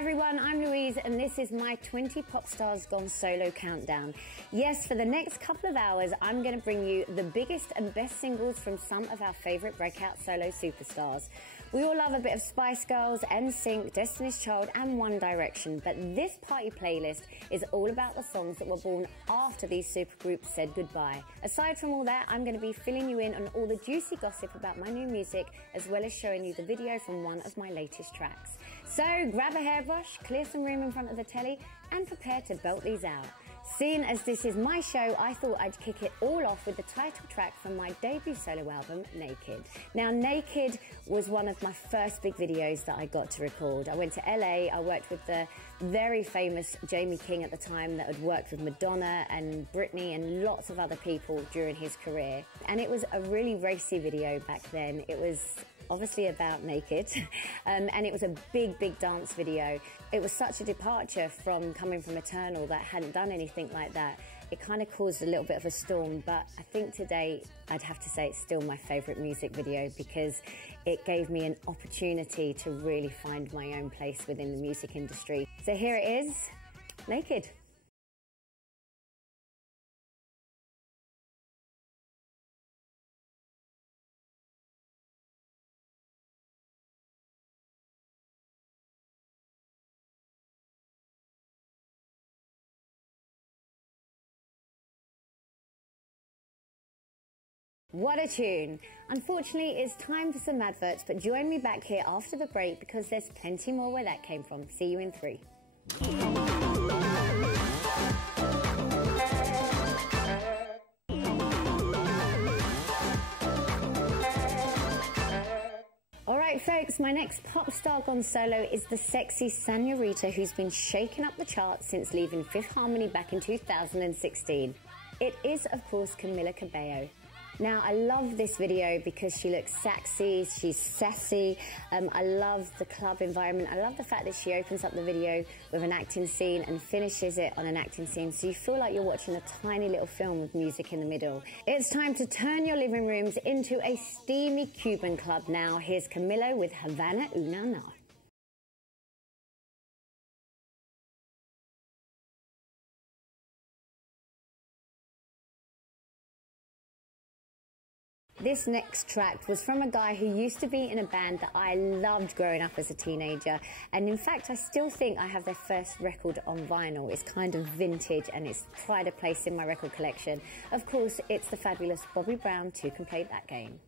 everyone, I'm Louise and this is my 20 Popstars Gone Solo countdown. Yes, for the next couple of hours I'm going to bring you the biggest and best singles from some of our favourite breakout solo superstars. We all love a bit of Spice Girls, NSYNC, Destiny's Child and One Direction, but this party playlist is all about the songs that were born after these supergroups said goodbye. Aside from all that, I'm going to be filling you in on all the juicy gossip about my new music, as well as showing you the video from one of my latest tracks. So grab a hairbrush, clear some room in front of the telly and prepare to belt these out. Seeing as this is my show, I thought I'd kick it all off with the title track from my debut solo album, Naked. Now, Naked was one of my first big videos that I got to record. I went to LA, I worked with the very famous Jamie King at the time that had worked with Madonna and Britney and lots of other people during his career. And it was a really racy video back then. It was obviously about naked, and it was a big dance video. It was such a departure from coming from Eternal that hadn't done anything like that. It kind of caused a little bit of a storm, but I think today I'd have to say it's still my favourite music video because it gave me an opportunity to really find my own place within the music industry. So here it is, Naked. What a tune. Unfortunately, it's time for some adverts, but join me back here after the break because there's plenty more where that came from. See you in 3. Alright folks, my next pop star gone solo is the sexy Senorita who's been shaking up the charts since leaving Fifth Harmony back in 2016. It is, of course, Camilla Cabello. Now, I love this video because she looks sexy, she's sassy, I love the club environment, I love the fact that she opens up the video with an acting scene and finishes it on an acting scene, so you feel like you're watching a tiny little film with music in the middle. It's time to turn your living rooms into a steamy Cuban club now. Here's Camilla with Havana Una Na. This next track was from a guy who used to be in a band that I loved growing up as a teenager, and in fact I still think I have their first record on vinyl. It's kind of vintage and it's pride of place in my record collection. Of course, it's the fabulous Bobby Brown, Two Can Play That Game.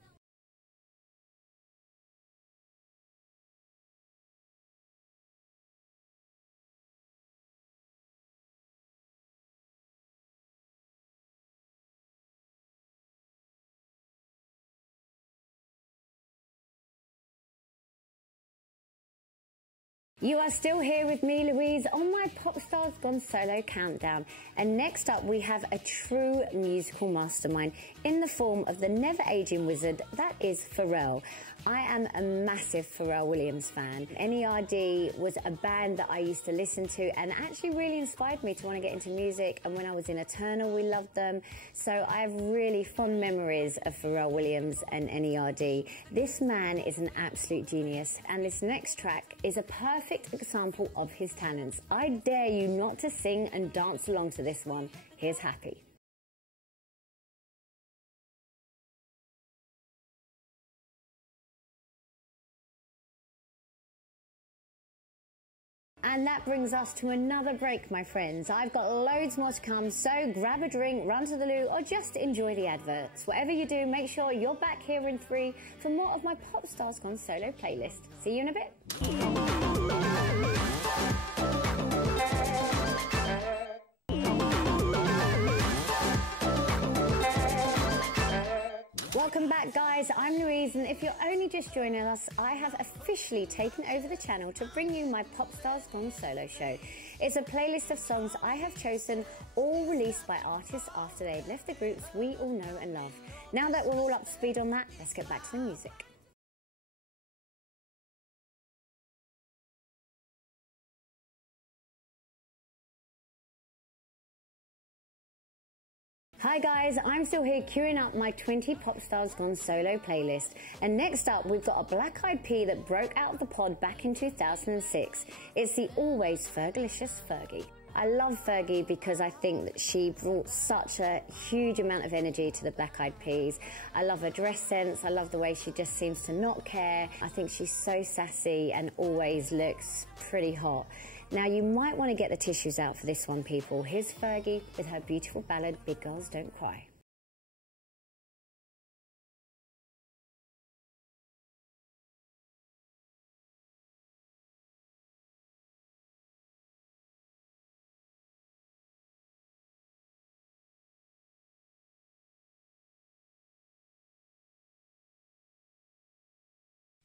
You are still here with me, Louise, on my Popstars Gone Solo countdown. And next up, we have a true musical mastermind in the form of the never-aging wizard, that is Pharrell. I am a massive Pharrell Williams fan. NERD was a band that I used to listen to and actually really inspired me to want to get into music. And when I was in Eternal, we loved them. So I have really fond memories of Pharrell Williams and NERD. This man is an absolute genius. And this next track is a perfect example of his talents. I dare you not to sing and dance along to this one. Here's Happy. And that brings us to another break, my friends. I've got loads more to come, so grab a drink, run to the loo, or just enjoy the adverts. Whatever you do, make sure you're back here in 3 for more of my Popstars Gone Solo playlist. See you in a bit. Welcome back, guys. I'm Louise, and if you're only just joining us, I have officially taken over the channel to bring you my Popstars Gone Solo show. It's a playlist of songs I have chosen, all released by artists after they've left the groups we all know and love. Now that we're all up to speed on that, let's get back to the music. Hi guys, I'm still here queuing up my 20 Popstars Gone Solo playlist. And next up, we've got a black-eyed pea that broke out of the pod back in 2006. It's the always Fergalicious Fergie. I love Fergie because I think that she brought such a huge amount of energy to the Black Eyed Peas. I love her dress sense. I love the way she just seems to not care. I think she's so sassy and always looks pretty hot. Now, you might want to get the tissues out for this one, people. Here's Fergie with her beautiful ballad, Big Girls Don't Cry.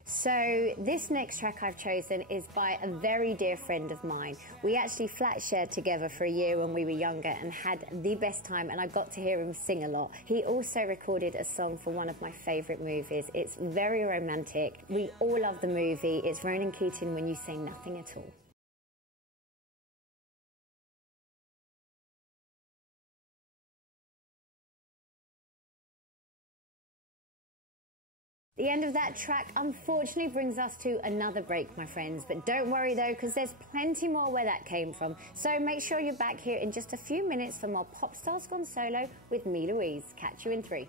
So this next track I've chosen is by a very dear friend of mine. We actually flat shared together for a year when we were younger and had the best time, and I got to hear him sing a lot. He also recorded a song for one of my favourite movies. It's very romantic. We all love the movie. It's Ronan Keating, When You Say Nothing at All. The end of that track unfortunately brings us to another break, my friends, but don't worry though, because there's plenty more where that came from. So make sure you're back here in just a few minutes for more Popstars Gone Solo with me, Louise. Catch you in 3.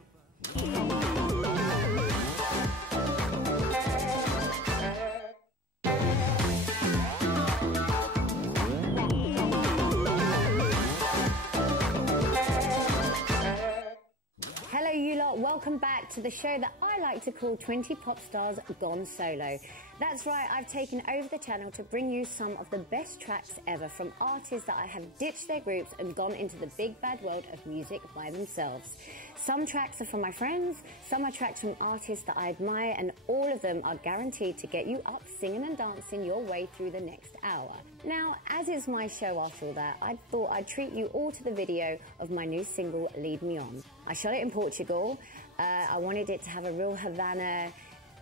Hello you lot, welcome back to the show that I like to call 20 Popstars Gone Solo. That's right, I've taken over the channel to bring you some of the best tracks ever from artists that I have ditched their groups and gone into the big bad world of music by themselves. Some tracks are from my friends, some are tracks from artists that I admire, and all of them are guaranteed to get you up singing and dancing your way through the next hour. Now, as it's my show after all that, I thought I'd treat you all to the video of my new single, Lead Me On. I shot it in Portugal. I wanted it to have a real Havana,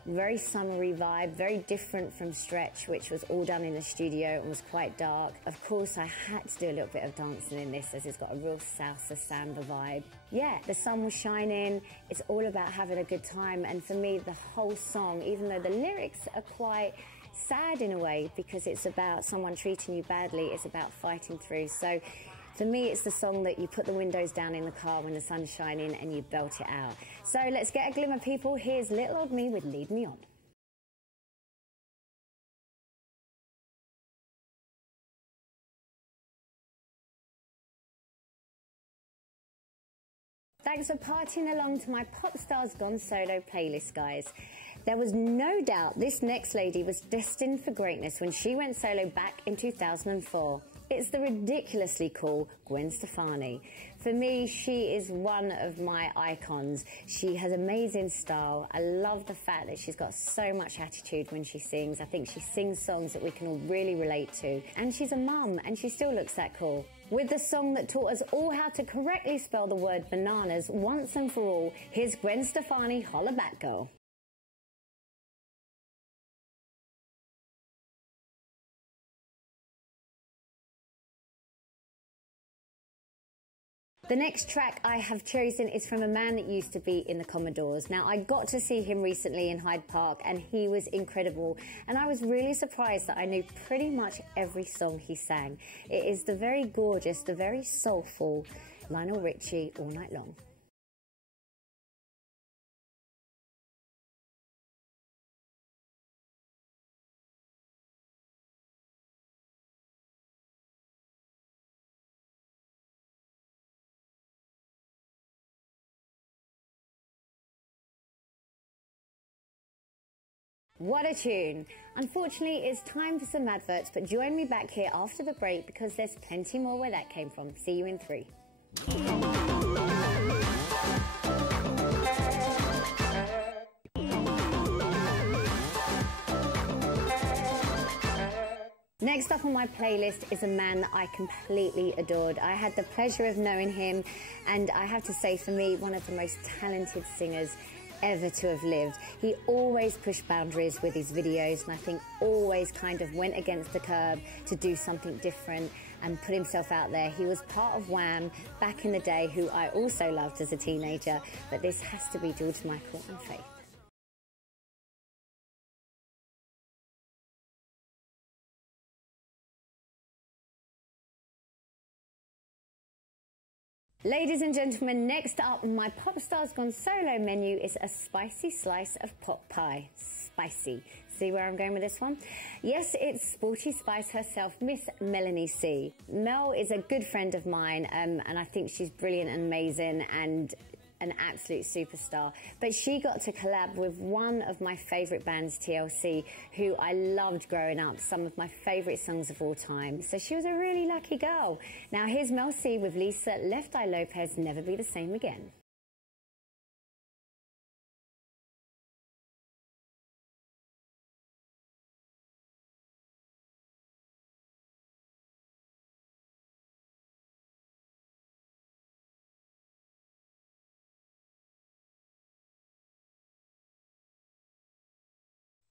very summery vibe, very different from Stretch, which was all done in the studio and was quite dark. Of course, I had to do a little bit of dancing in this, as it's got a real salsa samba vibe. Yeah, the sun was shining. It's all about having a good time. And for me, the whole song, even though the lyrics are quite sad in a way, because it's about someone treating you badly, it's about fighting through. So for me, it's the song that you put the windows down in the car when the sun's shining and you belt it out. So let's get a glimmer, people. Here's Little Old Me with Lead Me On. Thanks for partying along to my Popstars Gone Solo playlist, guys. There was no doubt this next lady was destined for greatness when she went solo back in 2004. It's the ridiculously cool Gwen Stefani. For me, she is one of my icons. She has amazing style. I love the fact that she's got so much attitude when she sings. I think she sings songs that we can all really relate to. And she's a mum, and she still looks that cool. With the song that taught us all how to correctly spell the word bananas once and for all, here's Gwen Stefani, Hollaback Girl. The next track I have chosen is from a man that used to be in the Commodores. Now, I got to see him recently in Hyde Park, and he was incredible. And I was really surprised that I knew pretty much every song he sang. It is the very gorgeous, the very soulful Lionel Richie, All Night Long. What a tune. Unfortunately, it's time for some adverts, but join me back here after the break because there's plenty more where that came from. See you in 3. Next up on my playlist is a man that I completely adored. I had the pleasure of knowing him, and I have to say, for me, one of the most talented singers ever to have lived. He always pushed boundaries with his videos, and I think always kind of went against the curb to do something different. and put himself out there. He was part of Wham back in the day, who I also loved as a teenager, but this has to be George Michael and Faith. Ladies and gentlemen, next up on my Popstars Gone Solo menu is a spicy slice of pot pie. Spicy. See where I'm going with this one? Yes, it's Sporty Spice herself, Miss Melanie C. Mel is a good friend of mine, and I think she's brilliant and amazing and an absolute superstar. But she got to collab with one of my favourite bands, TLC, who I loved growing up, some of my favourite songs of all time. So she was a really lucky girl. Now here's Mel C with Lisa, Left Eye Lopes, Never Be the Same Again.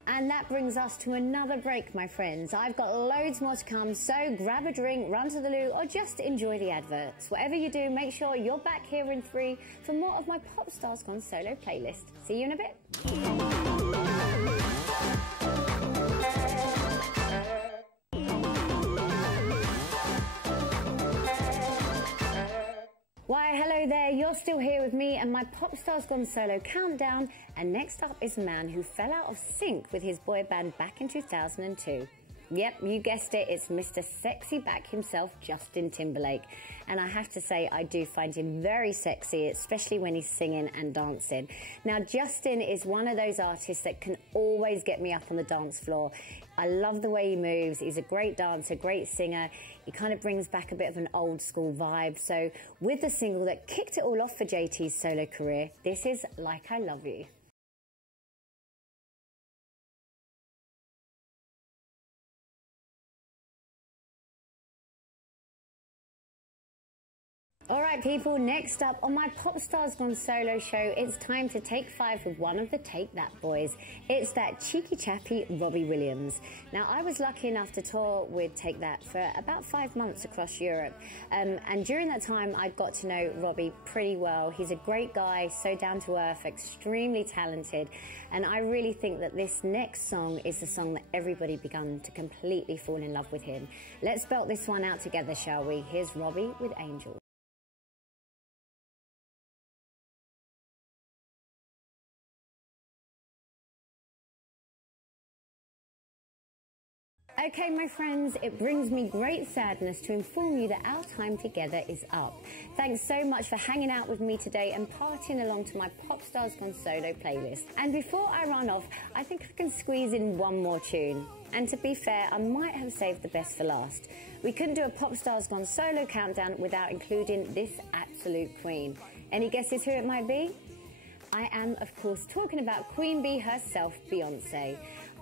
And that brings us to another break, my friends. I've got loads more to come, so grab a drink, run to the loo, or just enjoy the adverts. Whatever you do, make sure you're back here in 3 for more of my Popstars Gone Solo playlist. See you in a bit. Why, hello there, you're still here with me and my Popstars Gone Solo countdown, and next up is a man who fell out of sync with his boy band back in 2002. Yep, you guessed it, it's Mr. Sexy Back himself, Justin Timberlake. And I have to say, I do find him very sexy, especially when he's singing and dancing. Now, Justin is one of those artists that can always get me up on the dance floor. I love the way he moves. He's a great dancer, great singer. He kind of brings back a bit of an old school vibe. So with the single that kicked it all off for JT's solo career, this is Like I Love You. Alright people, next up on my Popstars Gone Solo show, it's time to take 5 with one of the Take That boys. It's that cheeky chappy Robbie Williams. Now I was lucky enough to tour with Take That for about 5 months across Europe, and during that time I got to know Robbie pretty well. He's a great guy, so down to earth, extremely talented, and I really think that this next song is the song that everybody begun to completely fall in love with him. Let's belt this one out together, shall we? Here's Robbie with Angel. Okay, my friends, it brings me great sadness to inform you that our time together is up. Thanks so much for hanging out with me today and partying along to my Popstars Gone Solo playlist. And before I run off, I think I can squeeze in one more tune. And to be fair, I might have saved the best for last. We couldn't do a Popstars Gone Solo countdown without including this absolute queen. Any guesses who it might be? I am, of course, talking about Queen Bee herself, Beyonce.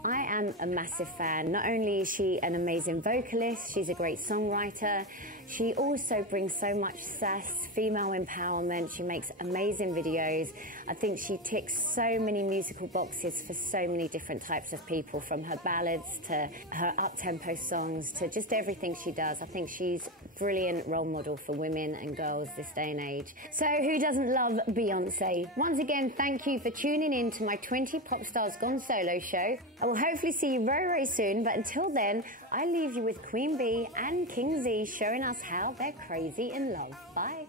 I am a massive fan. Not only is she an amazing vocalist, she's a great songwriter, she also brings so much sass, female empowerment, she makes amazing videos. I think she ticks so many musical boxes for so many different types of people, from her ballads to her up-tempo songs to just everything she does. I think she's a brilliant role model for women and girls this day and age. So who doesn't love Beyonce? Once again, thank you for tuning in to my 20 Popstars Gone Solo show. I will hopefully see you very, very soon, but until then, I leave you with Queen Bee and King Z showing us how they're crazy in love. Bye.